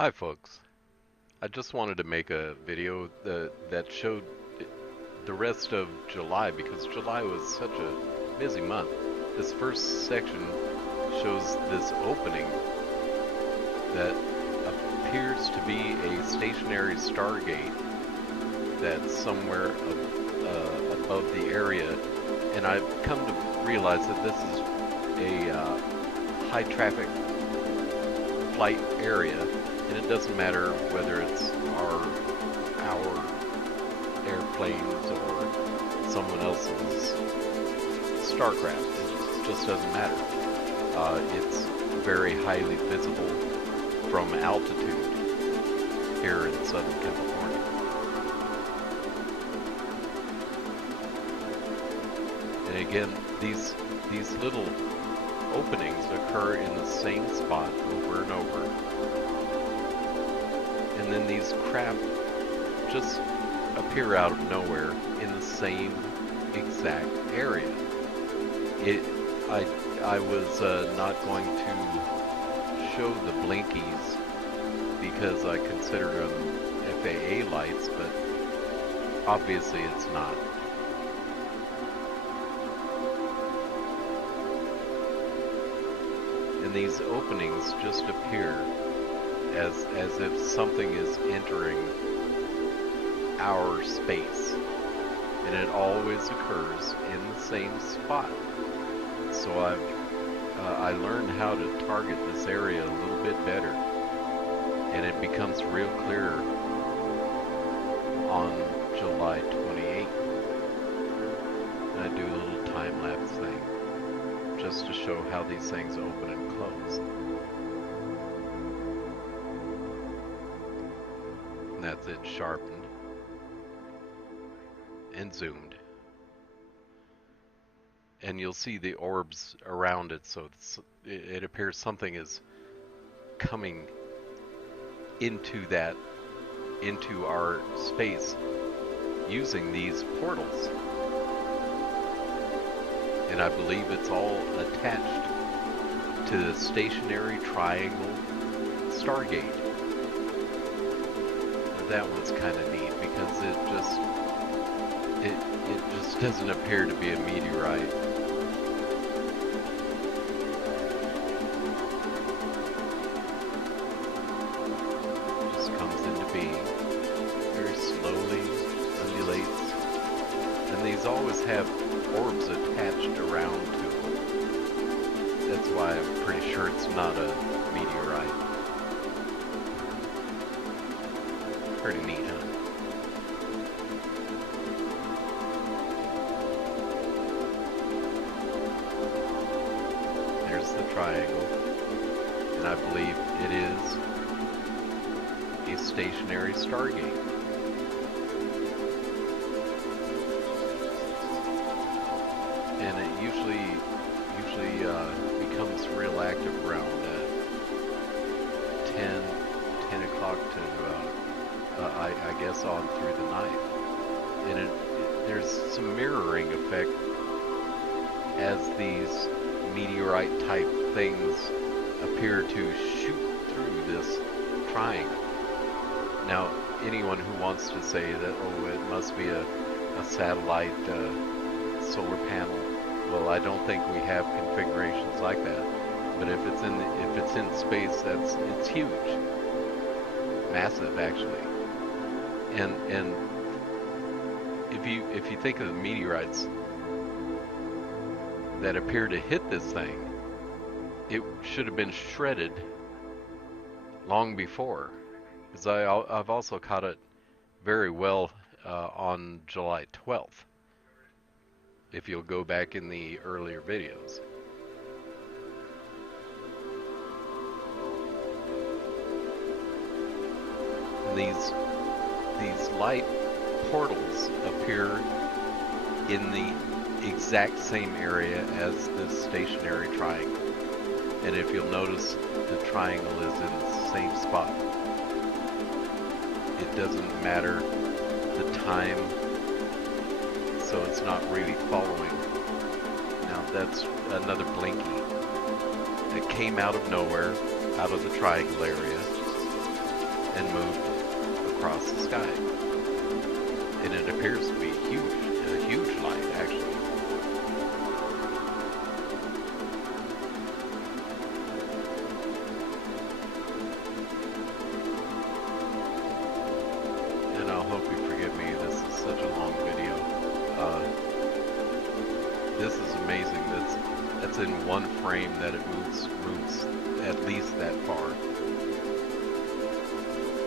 Hi folks, I just wanted to make a video that showed the rest of July because July was such a busy month. This first section shows this opening that appears to be a stationary stargate that's somewhere above the area, and I've come to realize that this is a high traffic flight area, and it doesn't matter whether it's our airplanes or someone else's starcraft. It just doesn't matter. It's very highly visible from altitude here in Southern California. And again, these little openings occur in the same spot over and over. And then these craft just appear out of nowhere in the same exact area. I was not going to show the blinkies because I consider them FAA lights, but obviously it's not. And these openings just appear as if something is entering our space, and it always occurs in the same spot. So I learned how to target this area a little bit better, and it becomes real clear on July 28th. And I do a little time-lapse thing just to show how these things open and close. And that's it sharpened and zoomed. And you'll see the orbs around it, so it appears something is coming into our space using these portals. And I believe it's all attached to the stationary triangle stargate. Now that one's kind of neat because it just doesn't appear to be a meteorite. It just comes into being, very slowly undulates, and these always have orbs attached around to them. That's why I'm pretty sure it's not a meteorite. Pretty neat, huh? There's the triangle, and I believe it is a stationary stargate. And it usually becomes real active around 10 o'clock to I guess on through the night. And there's some mirroring effect as these meteorite type things appear to shoot through this triangle. Now, anyone who wants to say that, oh, it must be a satellite solar panel, well, I don't think we have configurations like that. But if it's in space, it's huge, massive actually. And if you think of the meteorites that appear to hit this thing, it should have been shredded long before. Because I've also caught it very well on July 12th. If you'll go back in the earlier videos. And these light portals appear in the exact same area as this stationary triangle. And if you'll notice, the triangle is in the same spot. It doesn't matter the time, so it's not really following. Now that's another blinky that came out of nowhere, out of the triangle area, and moved across the sky. And it appears to be huge, a huge light actually. And I hope you forgive me, this is such a long video. This is amazing. That's in one frame that it moves at least that far.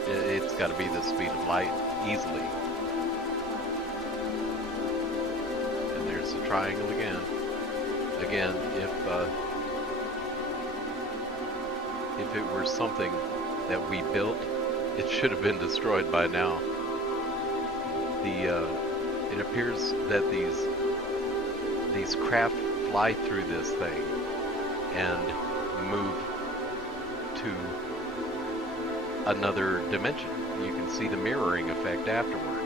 It's got to be the speed of light easily. And there's the triangle again. Again, if it were something that we built, it should have been destroyed by now. It appears that these craft fly through this thing and move to another dimension. You can see the mirroring effect afterward,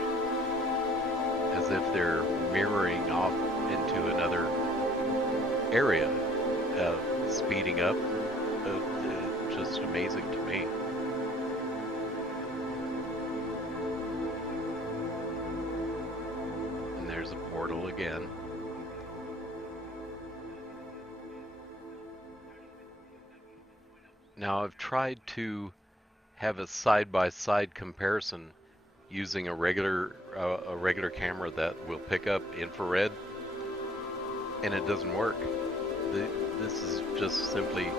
as if they're mirroring off into another area, speeding up. Just amazing to me. And there's a portal again. Now I've tried to have a side-by-side comparison using a regular camera that will pick up infrared, and it doesn't work. This is just simply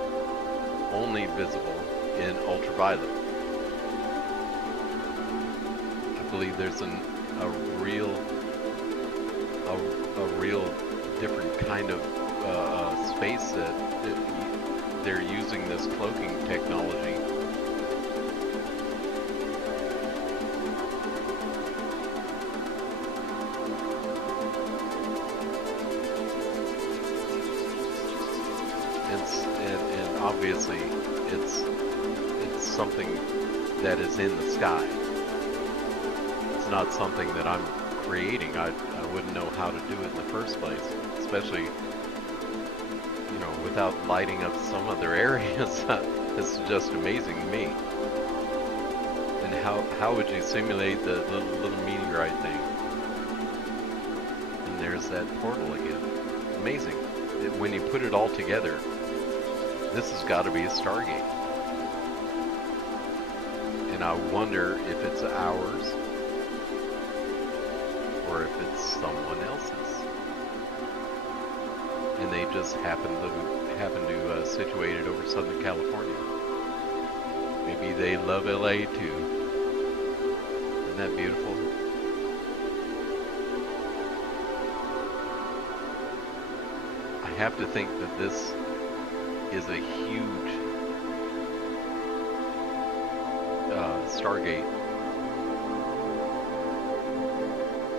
only visible in ultraviolet. I believe there's a real different kind of space that they're using this cloaking technology. And obviously it's something that is in the sky. It's not something that I'm creating. I wouldn't know how to do it in the first place, especially, you know, without lighting up some other areas. It's just amazing to me. And how would you simulate the little meteorite thing? And there's that portal again. Amazing. When you put it all together, this has got to be a Stargate. And I wonder if it's ours or if it's someone else's. And they just happen to situate it over Southern California. Maybe they love LA too. Isn't that beautiful? I have to think that this is a huge Stargate,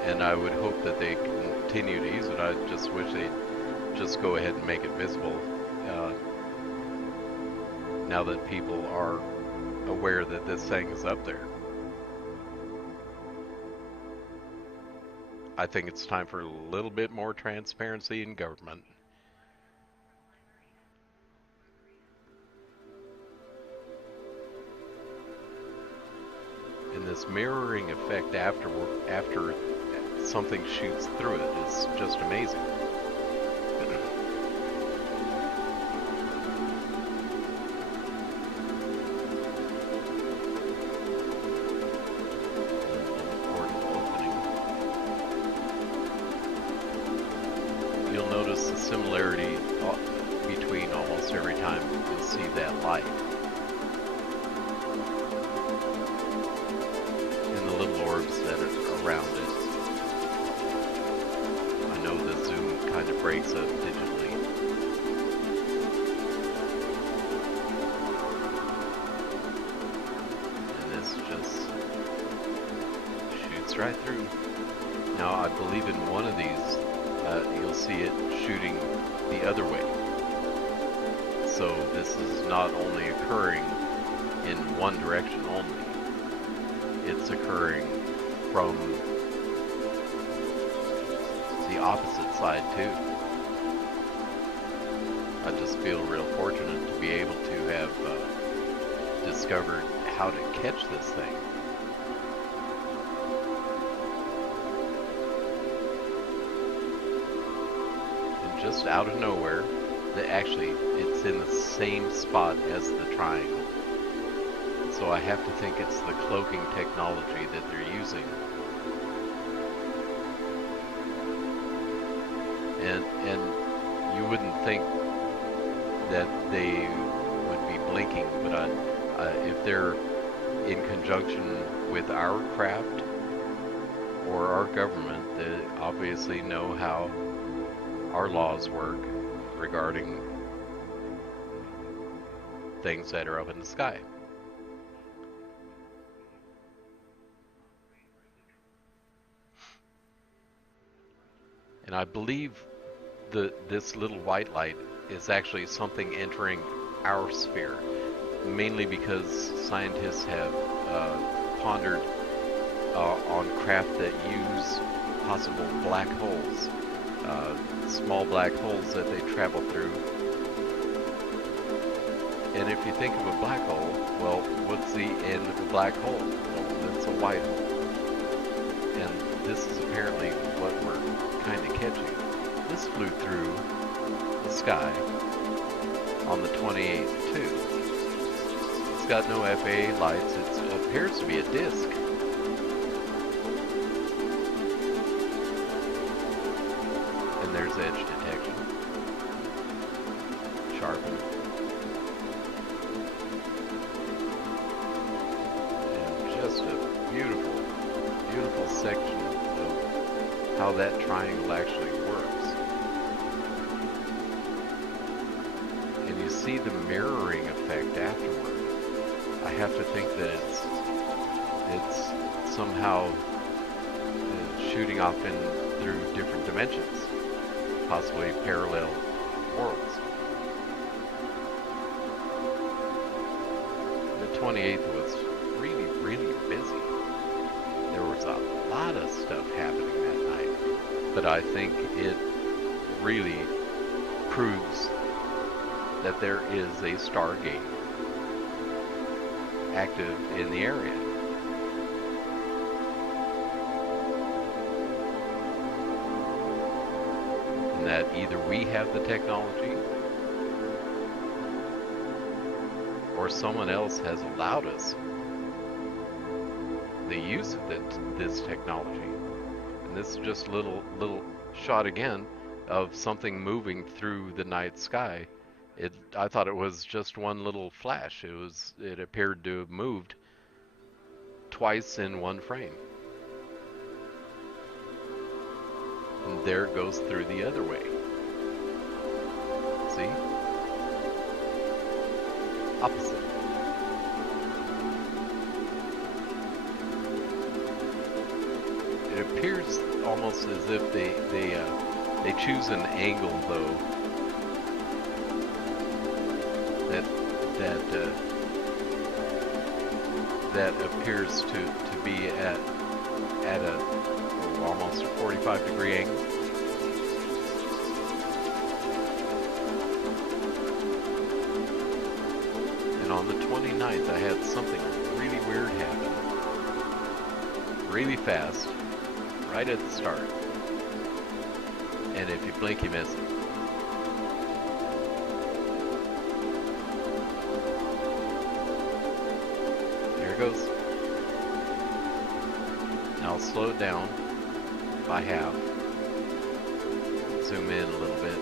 and I would hope that they continue to use it. I just wish they'd just go ahead and make it visible, now that people are aware that this thing is up there. I think it's time for a little bit more transparency in government. And this mirroring effect after something shoots through it is just amazing. You'll notice the similarity between almost every time you'll see that light. That are around it. I know the zoom kind of breaks up digitally. And this just shoots right through. Now I believe in one of these, you'll see it shooting the other way. So this is not only occurring in one direction only, it's occurring from the opposite side too. I just feel real fortunate to be able to have discovered how to catch this thing. And just out of nowhere, actually, it's in the same spot as the triangle. So I have to think it's the cloaking technology that they're using. And you wouldn't think that they would be blinking, but if they're in conjunction with our craft or our government, they obviously know how our laws work regarding things that are up in the sky. And I believe this little white light is actually something entering our sphere, mainly because scientists have pondered on craft that use possible black holes, small black holes that they travel through. And if you think of a black hole, well, what's the end of a black hole? Well, it's a white hole. And this is apparently what we're kind of catching. This flew through the sky on the 28th too. It's got no FAA lights. It appears to be a disk. And there's edge detection. Sharpen. And just a beautiful, beautiful section of how that triangle actually works. And you see the mirroring effect afterward. I have to think that it's somehow shooting off through different dimensions, possibly parallel worlds. The 28th was really, really busy. There was a lot of stuff happening that night, but I think it really proves that there is a Stargate active in the area. And that either we have the technology or someone else has allowed us the use of this technology. And this is just a little shot again of something moving through the night sky. I thought it was just one little flash. It appeared to have moved twice in one frame. And there it goes through the other way. See? Opposite. It appears almost as if they choose an angle though that appears to be at a almost 45-degree angle. And on the 29th, I had something really weird happen, really fast, right at the start. And if you blink, you miss it. Goes. Now I'll slow it down by half. Zoom in a little bit.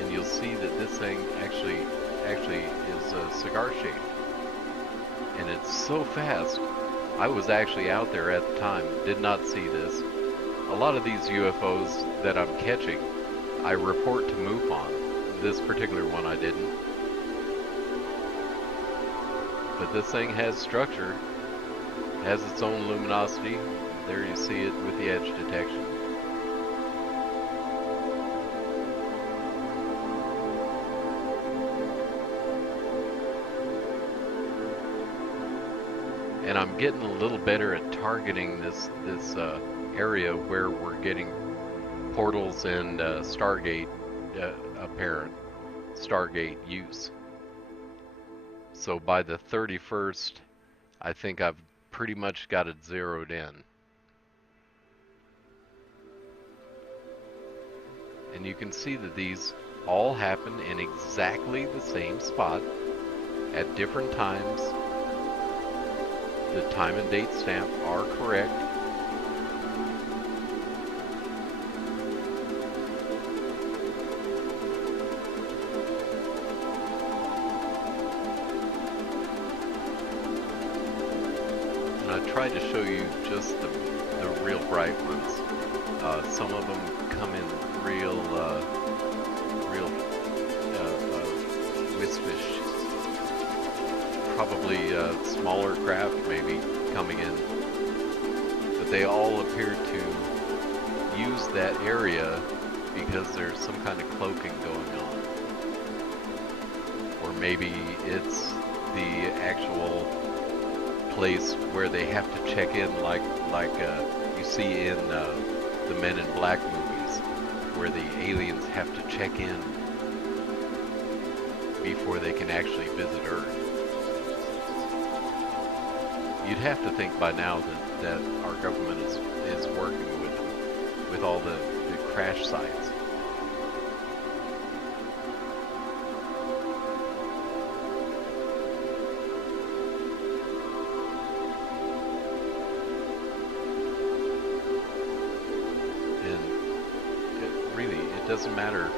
And you'll see that this thing actually is a cigar shape. And it's so fast. I was actually out there at the time, did not see this. A lot of these UFOs that I'm catching, I report to MUFON. This particular one I didn't. But this thing has structure, has its own luminosity. There you see it with the edge detection. And I'm getting a little better at targeting this area where we're getting portals and Stargate apparent. Stargate use. So by the 31st, I think I've pretty much got it zeroed in. And you can see that these all happen in exactly the same spot at different times. The time and date stamp are correct. And I tried to show you just the real bright ones. Some of them come in real wispish. Probably smaller craft maybe coming in, but they all appear to use that area because there's some kind of cloaking going on, or maybe it's the actual place where they have to check in, like you see in the Men in Black movies, where the aliens have to check in before they can actually visit Earth. You'd have to think by now that our government is working with all the crash sites. And it doesn't matter.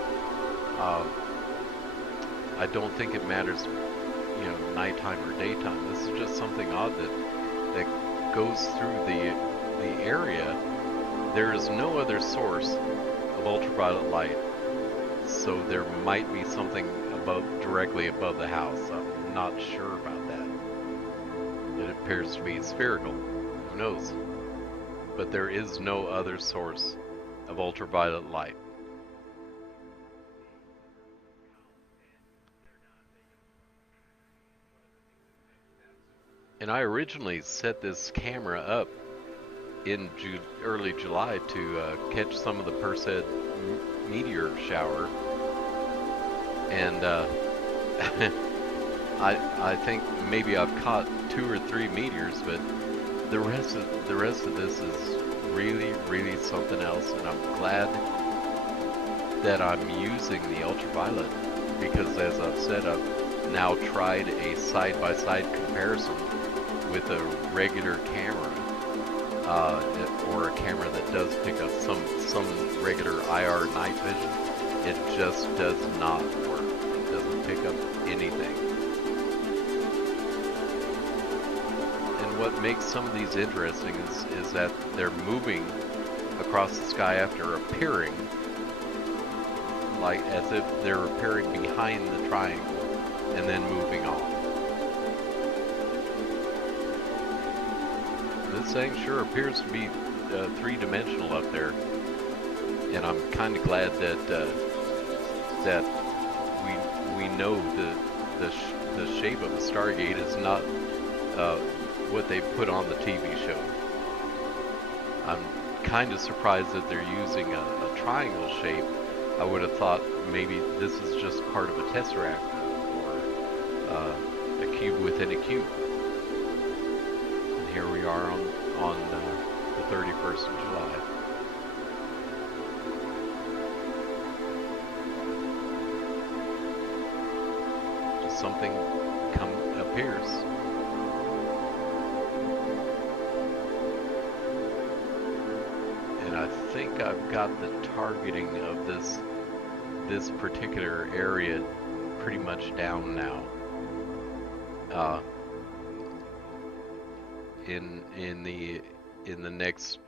I don't think it matters, nighttime or daytime. This is just something odd that goes through the area. There is no other source of ultraviolet light, so there might be something directly above the house. I'm not sure about that. It appears to be spherical. Who knows? But there is no other source of ultraviolet light. And I originally set this camera up in early July to catch some of the Perseid meteor shower, and I think maybe I've caught 2 or 3 meteors, but the rest of this is really something else, and I'm glad that I'm using the ultraviolet, because as I've said, I've now tried a side-by-side comparison with a regular camera, or a camera that does pick up some regular IR night vision. It just does not work. It doesn't pick up anything. And what makes some of these interesting is that they're moving across the sky after appearing, like as if they're appearing behind the triangle and then moving off. This thing sure appears to be 3-dimensional up there, and I'm kind of glad that we know the shape of a Stargate is not what they put on the TV show. I'm kind of surprised that they're using a triangle shape. I would have thought maybe this is just part of a tesseract, or a cube within a cube. Here we are on the 31st of July. Just something appears. And I think I've got the targeting of this particular area pretty much down now. In the next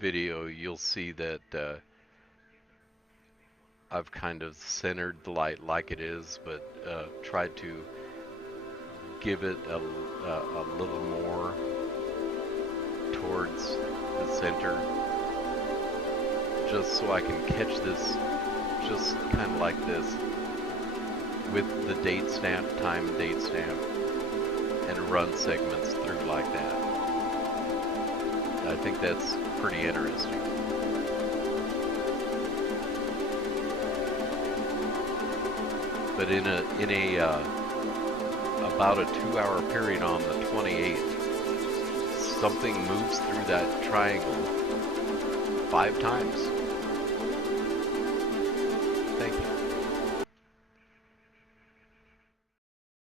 video, you'll see that I've kind of centered the light like it is, but tried to give it a little more towards the center, just so I can catch this just kind of like this, with the date stamp, time and date stamp, and run segments through like that. I think that's pretty interesting. but in a about a 2-hour period on the 28th, something moves through that triangle 5 times. Thank you.